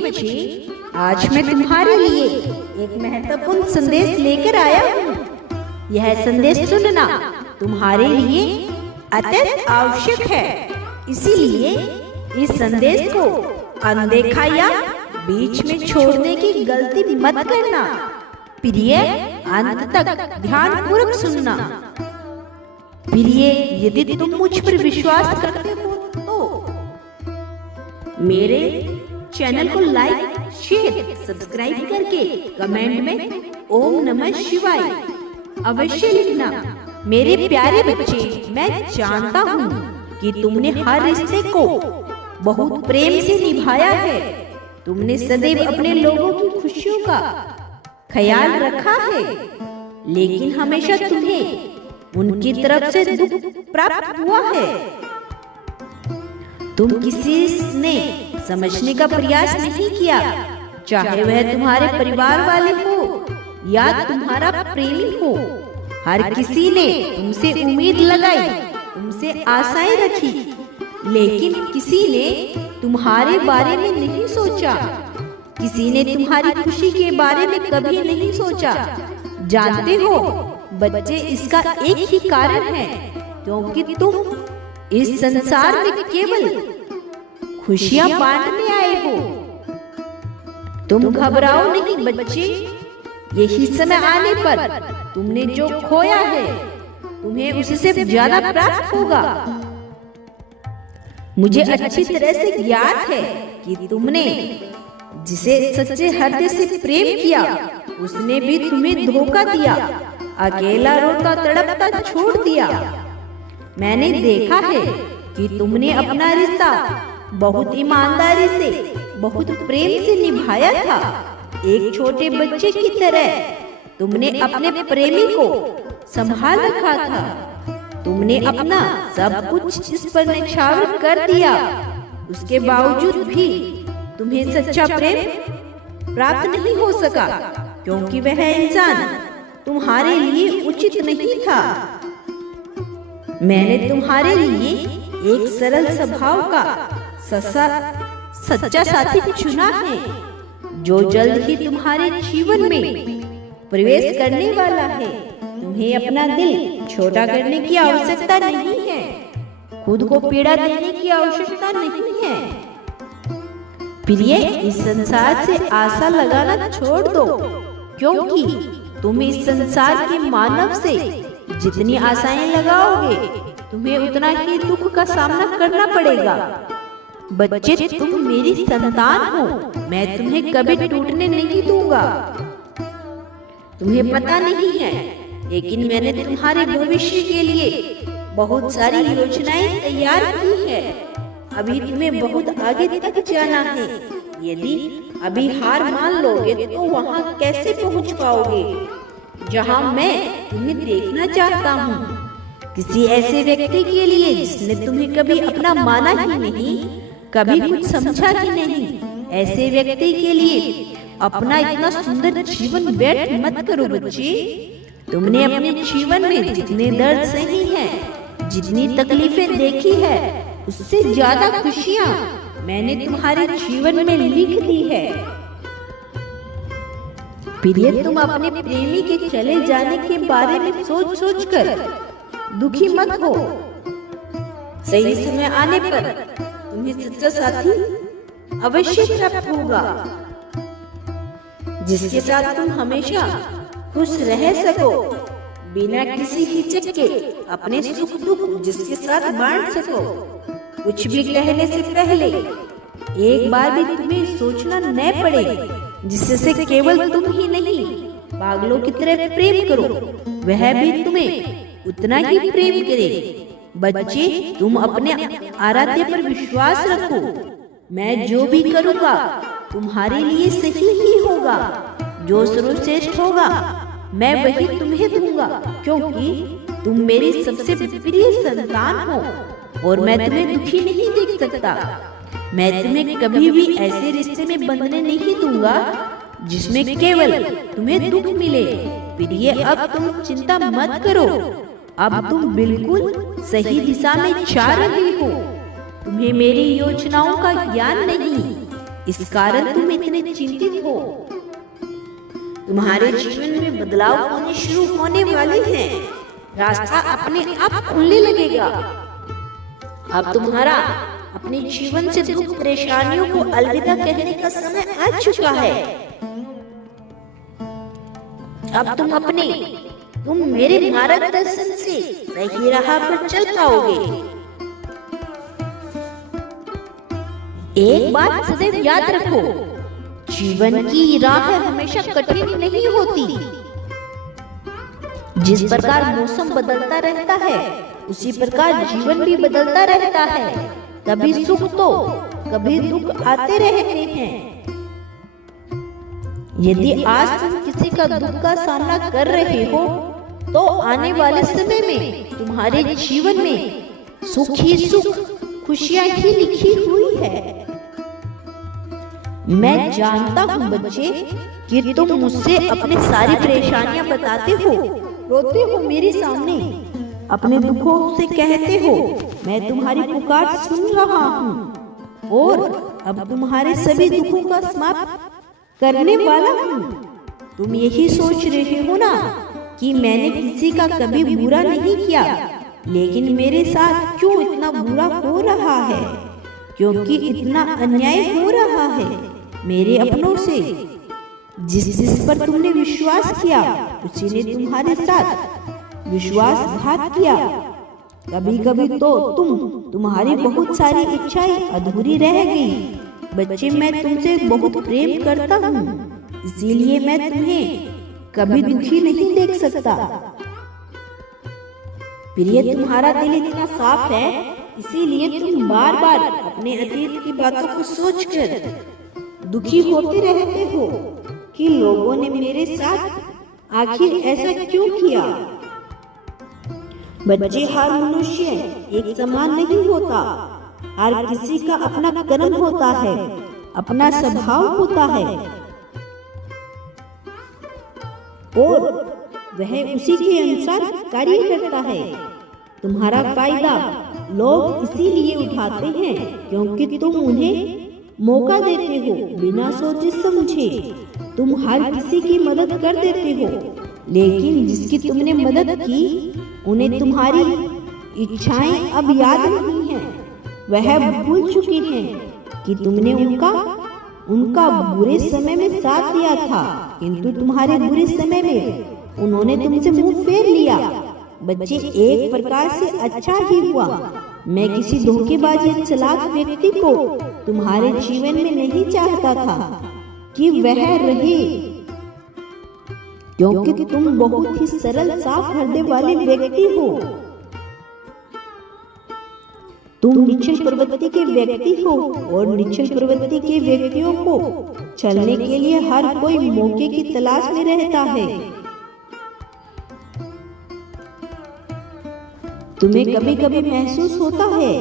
बच्चे, आज मैं तुम्हारे लिए एक महत्वपूर्ण संदेश लेकर आया हूँ। यह संदेश सुनना तुम्हारे लिए अत्यंत आवश्यक है। इसीलिए इस संदेश को अनदेखा या बीच में छोड़ने की गलती मत करना। प्रिय, अंत तक ध्यानपूर्वक सुनना। प्रिय, यदि तुम मुझ पर विश्वास करते हो तो मेरे चैनल को लाइक, शेयर, सब्सक्राइब करके कमेंट में ओम नमः शिवाय अवश्य लिखना। मेरे प्यारे बच्चे, मैं जानता हूँ कि तुमने हर रिश्ते को बहुत प्रेम से निभाया है। तुमने सदैव अपने लोगों की खुशियों का ख्याल रखा है, लेकिन हमेशा तुम्हें उनकी तरफ से दुख प्राप्त हुआ है। तुम किसी ने समझने का प्रयास नहीं किया, चाहे वह तुम्हारे परिवार वाले हो या तुम्हारा प्रेमी हो। हर किसी ने तुमसे उम्मीद लगाई, तुमसे आशाएं रखी, लेकिन किसी ने तुम्हारे बारे में नहीं सोचा। किसी ने तुम्हारी खुशी के बारे में कभी नहीं सोचा। जानते हो बच्चे, इसका एक ही कारण है, क्योंकि तुम इस संसार में केवल खुशियां बांटने आए हो। तुम घबराओ नहीं बच्चे, यही समय आने पर तुमने जो खोया है तुम्हें उससे ज्यादा प्राप्त होगा। मुझे अच्छी तरह से ज्ञात है कि तुमने जिसे सच्चे हृदय से प्रेम किया उसने भी तुम्हें धोखा दिया, अकेला रोता तड़पता छोड़ दिया। मैंने देखा है कि तुमने अपना रिश्ता बहुत ईमानदारी से, बहुत प्रेम से निभाया था। एक छोटे बच्चे की तरह तुमने अपने प्रेमी को संभाल रखा था। तुमने अपना सब कुछ इस पर न्यौछावर कर दिया। उसके बावजूद भी तुम्हें सच्चा प्रेम प्राप्त नहीं हो सका, क्योंकि वह इंसान तुम्हारे लिए उचित नहीं था। मैंने तुम्हारे लिए एक सरल स्वभाव का सच्चा साथी चुना है, जो जल्द ही तुम्हारे जीवन में प्रवेश करने वाला है। तुम्हें अपना दिल छोटा करने की आवश्यकता नहीं है, खुद को पीड़ा देने की आवश्यकता नहीं है। प्रिय, इस संसार से आशा लगाना छोड़ दो, क्योंकि तुम इस संसार के मानव से जितनी आशाएं लगाओगे तुम्हें उतना ही दुख का सामना करना पड़ेगा। बच्चे, तुम मेरी संतान हो, मैं तुम्हें कभी टूटने नहीं दूंगा। तुम्हें पता नहीं है, लेकिन मैंने तुम्हारे भविष्य के लिए बहुत सारी योजनाएं तैयार की है। अभी तुम्हें बहुत आगे तक जाना है। यदि अभी हार मान लोगे तो वहाँ कैसे पहुँच पाओगे जहाँ मैं तुम्हें देखना चाहता हूँ। किसी ऐसे व्यक्ति के लिए जिसने तुम्हें कभी अपना माना ही नहीं, कभी कुछ समझा ही नहीं, ऐसे व्यक्ति के लिए अपना इतना सुंदर जीवन व्यर्थ मत करो बच्चे। तुमने अपने जीवन में जितने दर्द सही हैं, जितनी तकलीफें देखी है, उससे ज्यादा खुशियाँ मैंने तुम्हारे जीवन में लिख दी है। प्रिय, तुम अपने प्रेमी के चले जाने के बारे में सोच सोच कर दुखी मत हो। सही समय आने पर तुम्हें सच्चा साथी अवश्य प्राप्त होगा, जिसके साथ तुम हमेशा खुश रह सको, बिना किसी हिचक के अपने सुख दुख जिसके साथ बांट सको। कुछ भी कहने से पहले एक बार भी तुम्हें सोचना न पड़े, जिससे केवल तुम ही नहीं पागलों की तरह प्रेम करो, वह भी तुम्हें उतना ही प्रेम करे। बच्चे, तुम अपने आराध्य पर विश्वास रखो। मैं जो भी करूँगा तुम्हारे लिए सही ही होगा। जो सर्वश्रेष्ठ होगा मैं वही तुम्हें दूंगा, क्योंकि तुम मेरी सबसे प्रिय संतान हो और मैं तुम्हें दुखी नहीं देख सकता। मैं तुम्हें कभी भी ऐसे रिश्ते में बंधने नहीं दूंगा जिसमें केवल तुम्हें दुख मिले। प्रिय, अब तुम चिंता मत करो, अब तुम बिल्कुल सही दिशा में जा रहे हो। तुम्हें मेरी योजनाओं का ज्ञान नहीं, इस कारण तुम इतने चिंतित हो। तुम्हारे जीवन में बदलाव होने शुरू होने वाले हैं। रास्ता अपने आप खुलने लगेगा। अब तुम्हारा अपने जीवन से दुख परेशानियों को अलविदा कहने का समय आ चुका है। अब तुम मेरे मार्गदर्शन से सही राह पर चल पाओगे। एक बात सदैव याद रखो, जीवन की राह हमेशा कठिन नहीं होती। जिस प्रकार मौसम बदलता रहता है, उसी प्रकार जीवन भी बदलता रहता है। कभी सुख तो कभी दुख आते रहते हैं। यदि आज तुम किसी का दुख का सामना कर रहे हो, तो आने वाले समय में तुम्हारे जीवन में सुख ही सुख, खुशियां ही लिखी हुई है। मैं जानता हूँ बच्चे कि तुम मुझसे अपनी सारी परेशानियां बताते हो, रोते हो मेरे सामने, अपने दुखों से कहते हो। मैं तुम्हारी पुकार सुन रहा हूँ और अब तुम्हारे सभी दुखों का समाप्त करने वाला हूँ। तुम यही सोच रहे हो ना कि मैंने किसी का कभी बुरा नहीं किया, लेकिन मेरे साथ क्यों इतना बुरा हो रहा है? क्योंकि इतना अन्याय हो रहा है मेरे अपनों से। जिस पर तुमने विश्वास किया, उसी ने तुम्हारे साथ विश्वासघात किया। कभी कभी तो तुम्हारी बहुत सारी इच्छाएं अधूरी रह गई। बच्चे, मैं तुमसे बहुत प्रेम करता हूँ, इसीलिए मैं तुम्हें कभी दुखी नहीं देख सकता। प्रिय, तुम्हारा दिल इतना साफ है, इसीलिए तुम बार बार अपने अतीत की बातों को सोचकर दुखी होते रहते हो कि लोगों ने मेरे साथ आखिर ऐसा क्यों किया। बच्चे, हर मनुष्य एक समान नहीं होता। हर किसी का अपना कर्म होता है, अपना स्वभाव होता है और वह उसी के अनुसार कार्य करता है। तुम्हारा फायदा लोग इसीलिए उठाते हैं क्योंकि तुम उन्हें मौका देते हो बिना सोचे समझे। तुम हर किसी की मदद कर देते हो, लेकिन जिसकी तुमने मदद की उन्हें तुम्हारी इच्छाएं अब याद नहीं है। वह भूल चुके हैं कि तुमने उनका बुरे समय में साथ दिया था, किंतु तुम्हारे बुरे समय में उन्होंने तुमसे मुंह फेर लिया। बच्चे, एक प्रकार से अच्छा ही हुआ मैं किसी धोखेबाज या चालाक व्यक्ति को तुम्हारे जीवन में नहीं चाहता था कि वह रहे, क्योंकि तुम बहुत ही सरल साफ हृदय वाले व्यक्ति हो। तुम निश्चल प्रवृत्ति के व्यक्ति हो और निश्चल प्रवृत्ति के व्यक्तियों को चलने के लिए हर कोई मौके की तलाश में रहता है। तुम्हें कभी कभी महसूस होता है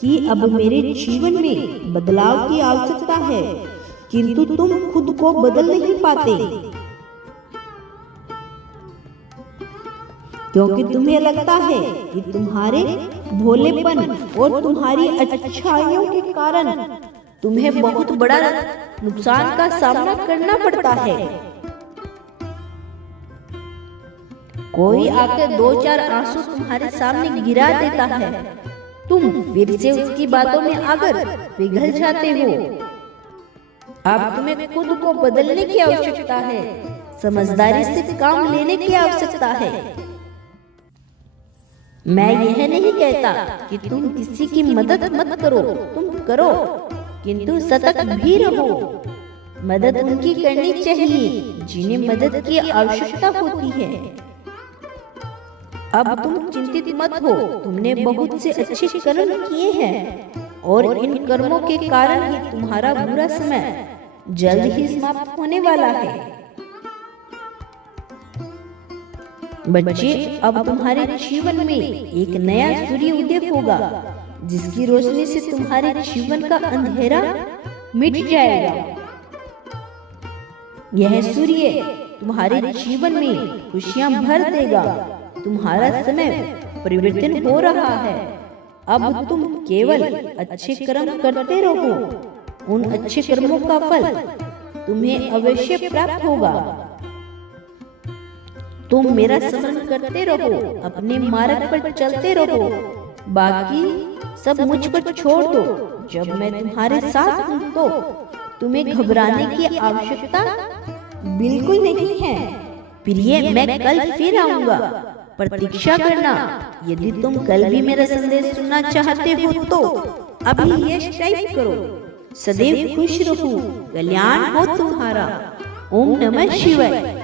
कि अब मेरे जीवन में बदलाव की आवश्यकता है, किंतु तुम खुद को बदल नहीं पाते, क्योंकि तुम्हें लगता है कि तुम्हारे भोलेपन और तुम्हारी अच्छाइयों के कारण तुम्हें बहुत बड़ा नुकसान का सामना करना पड़ता है। कोई आकर 2-4 आंसू तुम्हारे सामने गिरा देता है, तुम फिर से उसकी बातों में आकर पिघल जाते हो। अब तुम्हें खुद को बदलने की आवश्यकता है, समझदारी से काम लेने की आवश्यकता है। मैं यह नहीं कहता कि तुम किसी की मदद मत करो, तुम करो, किंतु सतर्क भी रहो। मदद उनकी करनी चाहिए जिन्हें मदद की आवश्यकता होती है। अब तुम चिंतित मत हो, तुमने बहुत से अच्छे कर्म किए हैं और इन कर्मों के कारण ही तुम्हारा बुरा समय जल्द ही समाप्त होने वाला है। बच्चे, अब तुम्हारे जीवन में एक नया सूर्य उदय होगा, जिसकी रोशनी से तुम्हारे जीवन का अंधेरा मिट जाएगा। यह सूर्य तुम्हारे जीवन में खुशियां भर देगा। तुम्हारा समय परिवर्तन हो रहा है। अब तुम केवल अच्छे कर्म करते रहो उन अच्छे कर्मों का फल तुम्हें अवश्य प्राप्त होगा। तुम मेरा स्मरण करते रहो, अपने मार्ग पर चलते रहो, बाकी सब मुझ पर छोड़ दो। जब मैं तुम्हारे साथ हूँ तो तुम्हें घबराने की आवश्यकता बिल्कुल नहीं है। प्रिय, मैं कल फिर आऊंगा, प्रतीक्षा करना। यदि तुम कल भी मेरा संदेश सुनना चाहते हो तो अभी यश टाइप करो। सदैव खुश रहो, कल्याण हो तुम्हारा। ओम नमः शिवाय।